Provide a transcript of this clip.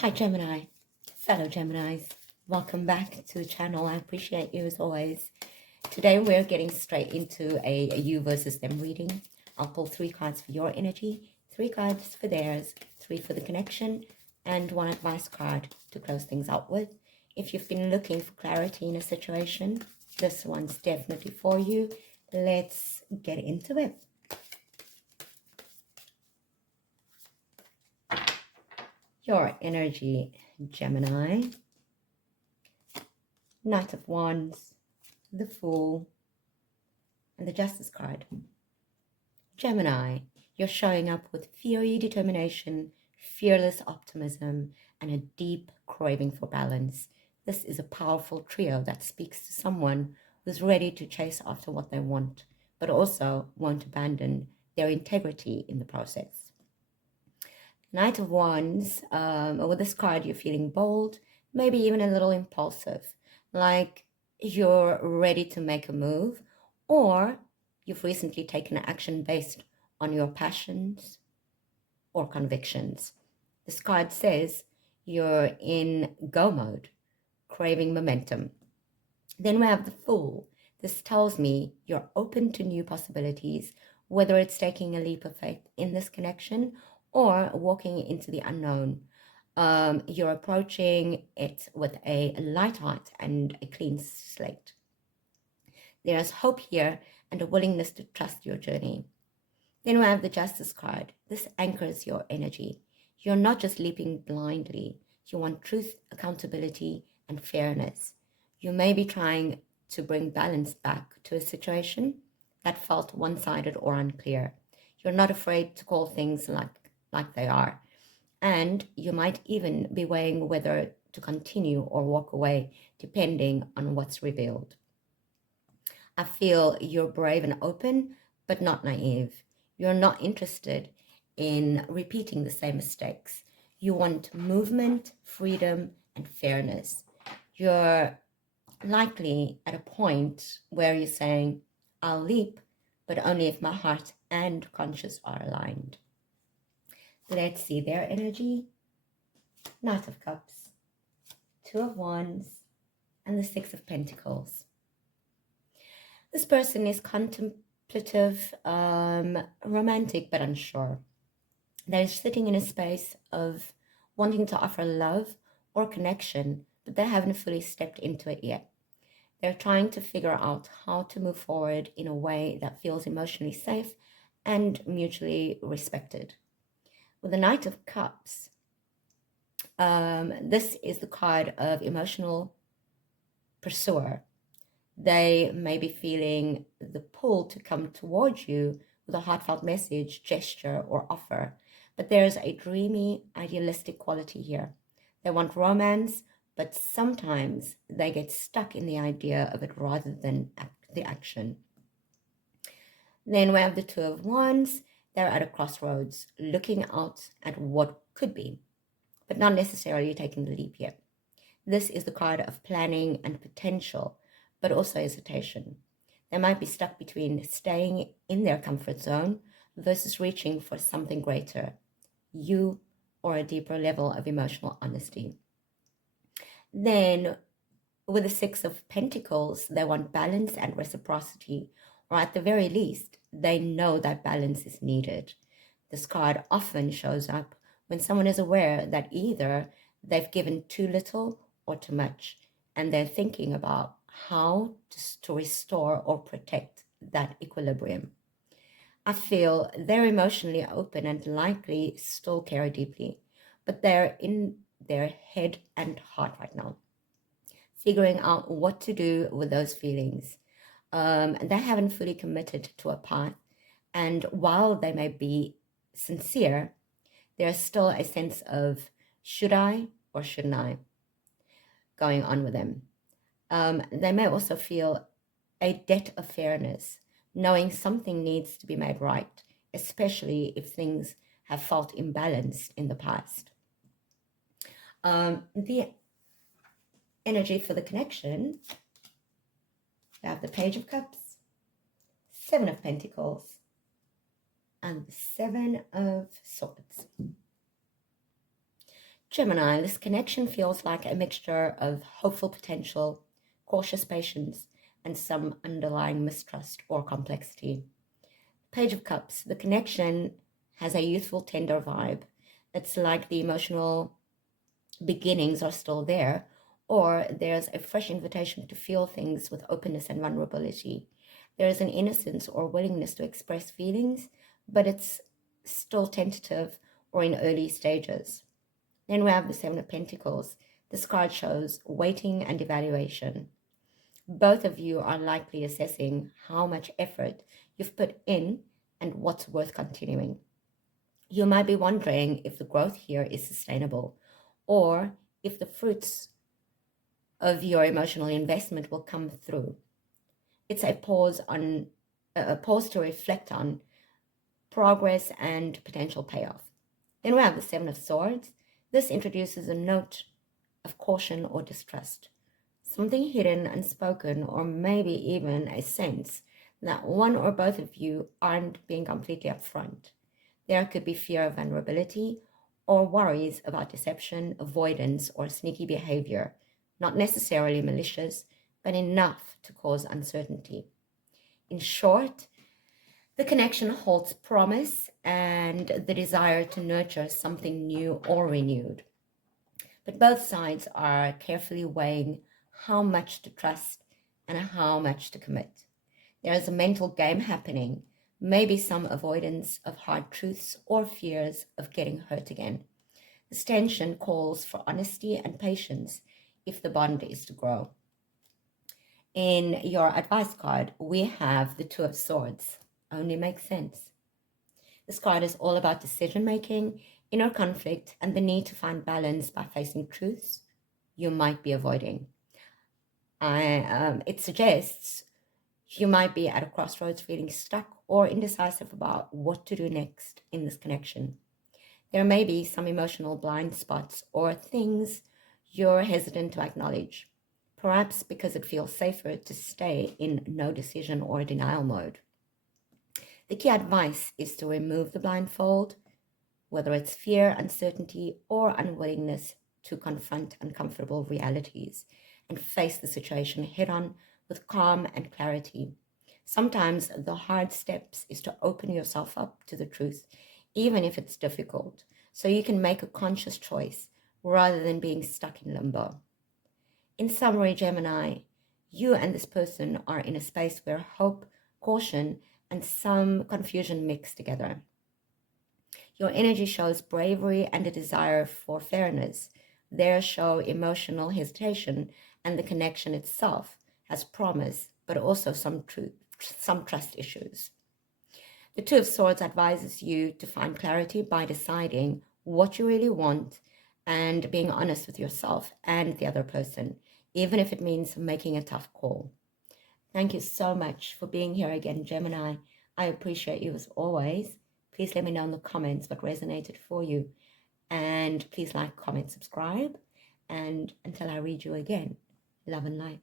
Hi Gemini, fellow Geminis, welcome back to the channel. I appreciate you as always. Today we're getting straight into a you versus them reading. I'll pull 3 cards for your energy, 3 cards for theirs, 3 for the connection, and 1 advice card to close things out with. If you've been looking for clarity in a situation, this one's definitely for you. Let's get into it. Your energy, Gemini. Knight of Wands, the Fool, and the Justice card. Gemini, you're showing up with fiery determination, fearless optimism, and a deep craving for balance. This is a powerful trio that speaks to someone who's ready to chase after what they want, but also won't abandon their integrity in the process. Knight of Wands, with this card, you're feeling bold, maybe even a little impulsive, like you're ready to make a move, or you've recently taken action based on your passions or convictions. This card says you're in go mode, craving momentum. Then we have the Fool. This tells me you're open to new possibilities, whether it's taking a leap of faith in this connection or walking into the unknown. You're approaching it with a light heart and a clean slate. There's hope here and a willingness to trust your journey. Then we have the Justice card. This anchors your energy. You're not just leaping blindly. You want truth, accountability, and fairness. You may be trying to bring balance back to a situation that felt one-sided or unclear. You're not afraid to call things like they are. And you might even be weighing whether to continue or walk away, depending on what's revealed. I feel you're brave and open, but not naive. You're not interested in repeating the same mistakes. You want movement, freedom, and fairness. You're likely at a point where you're saying, I'll leap, but only if my heart and conscience are aligned. Let's see their energy. Knight of Cups, 2 of Wands, and the 6 of Pentacles. This person is contemplative, romantic, but unsure. They're sitting in a space of wanting to offer love or connection, but they haven't fully stepped into it yet. They're trying to figure out how to move forward in a way that feels emotionally safe and mutually respected. With the Knight of Cups, this is the card of emotional pursuer. They may be feeling the pull to come towards you with a heartfelt message, gesture, or offer, but there's a dreamy, idealistic quality here. They want romance, but sometimes they get stuck in the idea of it rather than the action. Then we have the 2 of Wands. They're at a crossroads, looking out at what could be, but not necessarily taking the leap yet. This is the card of planning and potential, but also hesitation. They might be stuck between staying in their comfort zone versus reaching for something greater, you or a deeper level of emotional honesty. Then with the 6 of Pentacles, they want balance and reciprocity, or at the very least, they know that balance is needed. This card often shows up when someone is aware that either they've given too little or too much, and they're thinking about how to restore or protect that equilibrium. I feel they're emotionally open and likely still care deeply, but they're in their head and heart right now, figuring out what to do with those feelings. They haven't fully committed to a path, and while they may be sincere, there's still a sense of should I or shouldn't I going on with them. They may also feel a debt of fairness, knowing something needs to be made right, especially if things have felt imbalanced in the past. The energy for the connection, we have the Page of Cups, 7 of Pentacles, and the 7 of Swords. Gemini, this connection feels like a mixture of hopeful potential, cautious patience, and some underlying mistrust or complexity. Page of Cups, the connection has a youthful, tender vibe. It's like the emotional beginnings are still there, or there's a fresh invitation to feel things with openness and vulnerability. There is an innocence or willingness to express feelings, but it's still tentative or in early stages. Then we have the Seven of Pentacles. This card shows waiting and evaluation. Both of you are likely assessing how much effort you've put in and what's worth continuing. You might be wondering if the growth here is sustainable, or if the fruits of your emotional investment will come through. It's a pause to reflect on progress and potential payoff. Then we have the Seven of Swords. This introduces a note of caution or distrust, something hidden, unspoken, or maybe even a sense that one or both of you aren't being completely upfront. There could be fear of vulnerability or worries about deception, avoidance, or sneaky behavior, not necessarily malicious, but enough to cause uncertainty. In short, the connection holds promise and the desire to nurture something new or renewed. But both sides are carefully weighing how much to trust and how much to commit. There is a mental game happening, maybe some avoidance of hard truths or fears of getting hurt again. This tension calls for honesty and patience if the bond is to grow. In your advice card, we have the Two of Swords. Only makes sense. This card is all about decision-making, inner conflict, and the need to find balance by facing truths you might be avoiding. It suggests you might be at a crossroads feeling stuck or indecisive about what to do next in this connection. There may be some emotional blind spots or things you're hesitant to acknowledge, perhaps because it feels safer to stay in no decision or denial mode. The key advice is to remove the blindfold, whether it's fear, uncertainty, or unwillingness to confront uncomfortable realities, and face the situation head on with calm and clarity. Sometimes the hard steps is to open yourself up to the truth, even if it's difficult, so you can make a conscious choice rather than being stuck in limbo. In summary, Gemini, you and this person are in a space where hope, caution, and some confusion mix together. Your energy shows bravery and a desire for fairness. Theirs show emotional hesitation, and the connection itself has promise, but also some trust issues. The Two of Swords advises you to find clarity by deciding what you really want and being honest with yourself and the other person, even if it means making a tough call. Thank you so much for being here again, Gemini. I appreciate you as always. Please let me know in the comments what resonated for you. And please like, comment, subscribe. And until I read you again, love and light.